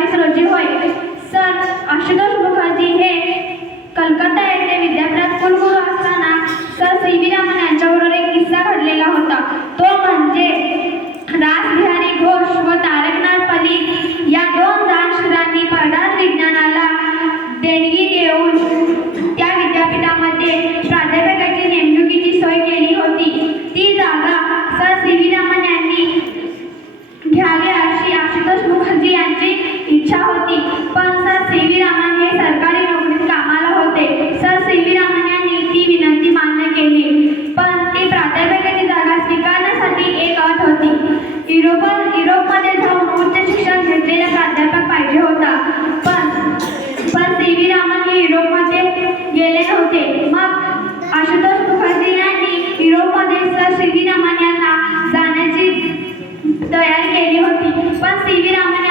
28 रोजी होय. सर आशुतोष मुखर्जी हे कलकत्ता येथे विद्यापीठात कुलगुरू असताना सर सी व्ही रामन यांच्याबरोबर एक किस्सा घडलेला होता. तो म्हणजे रासबिहारी घोष व तारकनाथ पलिक या दोन दानशूरांनी पदार्थ विज्ञानाला देणगी देऊन त्या विद्यापीठामध्ये प्राध्यापकाची नेमणुकीची सोय केली होती. ती जागा सर सी व्ही रामन यांनी घ्यावी अशी आशुतोष मुखर्जी यांची इच्छा होती. पण सर सी व्ही रामन हे सरकारी नोकरीत कामाला होते. सर सी व्ही रामन यांनी ती विनंती मान्य केली. पण ती प्राध्यापकाची जागा स्वीकारण्यासाठी एक अट होती. युरोपमध्ये जाऊन उच्च शिक्षण घेतलेला प्राध्यापक पाहिजे होता. पण सी व्ही रामन हे युरोपमध्ये गेले नव्हते. मग आशुतोष मुखर्जी यांनी युरोपमध्ये सर सी व्ही रामन यांना जाण्याची तयारी केली होती. पण सी व्ही रामन